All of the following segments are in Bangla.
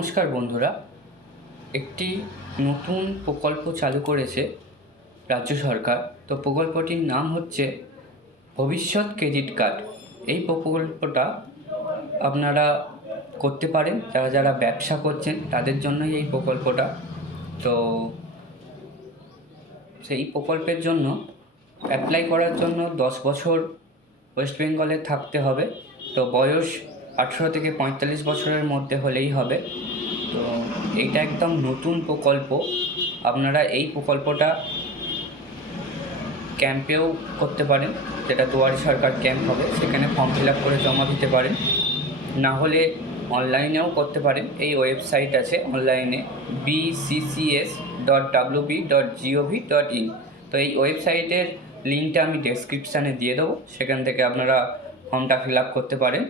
নমস্কার বন্ধুরা, একটি নতুন প্রকল্প চালু করেছে রাজ্য সরকার। তো প্রকল্পটির নাম হচ্ছে ভবিষ্যৎ ক্রেডিট কার্ড। এই প্রকল্পটা আপনারা করতে পারেন, যারা যারা ব্যবসা করছেন তাদের জন্যই এই প্রকল্পটা। তো সেই প্রকল্পের জন্য অ্যাপ্লাই করার জন্য 10 বছর ওয়েস্ট বেঙ্গলে থাকতে হবে। তো বয়স 18 থেকে 45 বছরের মধ্যে হলেই হবে। তো এইটা একদম নতুন প্রকল্প। আপনারা এই প্রকল্পটা ক্যাম্পেও করতে পারেন, যেটা দুয়ারে সরকার ক্যাম্প হবে, সেখানে ফর্ম ফিল আপ করে জমা দিতে পারেন। না হলে অনলাইনেও করতে পারেন। এই ওয়েবসাইট আছে অনলাইনে bccs.wb.gov.in। তো এই ওয়েবসাইটের লিঙ্কটা আমি ডেসক্রিপশানে দিয়ে দেবো, সেখান থেকে আপনারা ফর্মটা ফিল আপ করতে পারেন।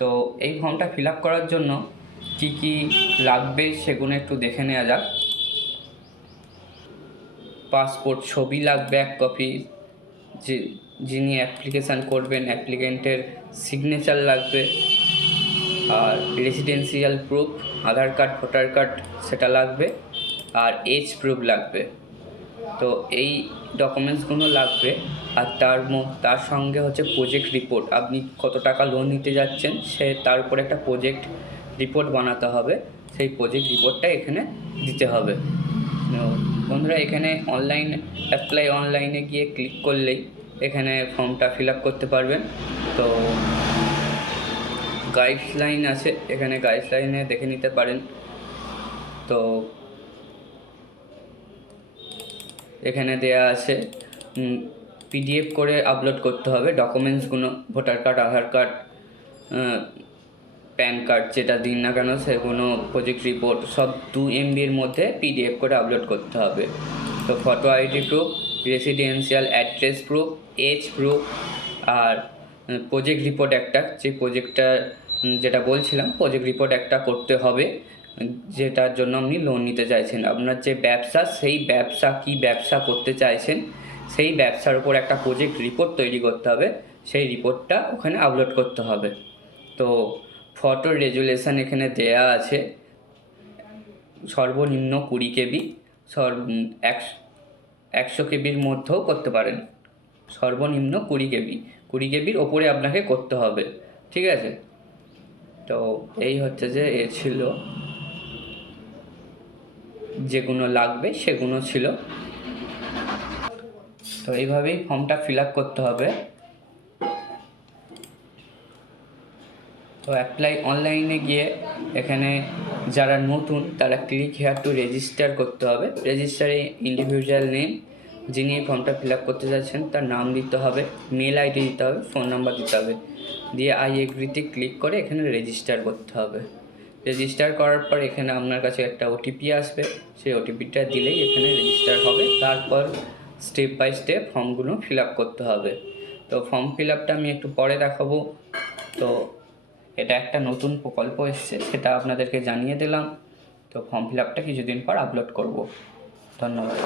তো এই ফর্মটা ফিল আপ করার জন্য কী কী লাগবে সেগুলো একটু দেখে নেওয়া যাক। পাসপোর্ট ছবি লাগবে 1 কপি, যিনি অ্যাপ্লিকেশান করবেন অ্যাপ্লিকেন্টের সিগনেচার লাগবে, আর রেসিডেন্সিয়াল প্রুফ, আধার কার্ড, ভোটার কার্ড সেটা লাগবে, আর এজ প্রুফ লাগবে। তো এই ডকুমেন্টসগুলো লাগবে। আর তার সঙ্গে হচ্ছে প্রজেক্ট রিপোর্ট। আপনি কত টাকা লোন নিতে যাচ্ছেন তার উপরে একটা প্রজেক্ট রিপোর্ট বানাতে হবে। সেই প্রজেক্ট রিপোর্টটা এখানে দিতে হবে। বন্ধুরা, এখানে অনলাইনে গিয়ে ক্লিক করলেই এখানে ফর্মটা ফিল আপ করতে পারবেন। তো গাইডলাইন আছে, এখানে গাইডলাইনে দেখে নিতে পারেন। তো এখানে দেয়া আছে পিডিএফ করে আপলোড করতে হবে ডকুমেন্টসগুলো, ভোটার কার্ড, আধার কার্ড, প্যান কার্ড, যেটা দিন না কেন সেগুলো, প্রজেক্ট রিপোর্ট সব 2 MBর মধ্যে পিডিএফ করে আপলোড করতে হবে। তো photo ID proof, residential address proof, age proof, আর প্রজেক্ট রিপোর্ট একটা, যে প্রজেক্টটা যেটা বলছিলাম প্রজেক্ট রিপোর্ট একটা করতে হবে, যেটার জন্য আপনি লোন নিতে চাইছেন। আপনার যে ব্যবসা, সেই কী ব্যবসা করতে চাইছেন, সেই ব্যবসার উপর একটা প্রজেক্ট রিপোর্ট তৈরি করতে হবে। সেই রিপোর্টটা ওখানে আপলোড করতে হবে। তো ফটো রেজুলেশন এখানে দেয়া আছে, সর্বনিম্ন 20 KB, 100 KBর মধ্যেও করতে পারেন। সর্বনিম্ন 20 KB, 20 KBর ওপরে আপনাকে করতে হবে, ঠিক আছে? তো এই হচ্ছে যে ছিল যেগুলো লাগবে সেগুলো ছিল। তো এইভাবেই ফর্মটা ফিল আপ করতে হবে। তো অ্যাপ্লাই অনলাইনে গিয়ে এখানে যারা নতুন তারা ক্লিক হেয়ার টু রেজিস্টার করতে হবে। রেজিস্টারে ইন্ডিভিজুয়াল নেম, যিনি এই ফর্মটা ফিল আপ করতে যাচ্ছেন তার নাম দিতে হবে, মেল আইডি দিতে হবে, ফোন নাম্বার দিতে হবে, দিয়ে আই এগ্রিতে ক্লিক করে এখানে রেজিস্টার করতে হবে। রেজিস্টার করার পর এখানে আপনার কাছে একটা ওটিপি আসবে, সেই ওটিপিটা দিলেই এখানে রেজিস্টার হবে। তারপর স্টেপ বাই স্টেপ ফর্মগুলো ফিল আপ করতে হবে। তো ফর্ম ফিল আপটা আমি একটু পরে দেখাবো। তো এটা একটা নতুন প্রকল্প এসছে, সেটা আপনাদেরকে জানিয়ে দিলাম। তো ফর্ম ফিল আপটা কিছুদিন পর আপলোড করব। ধন্যবাদ।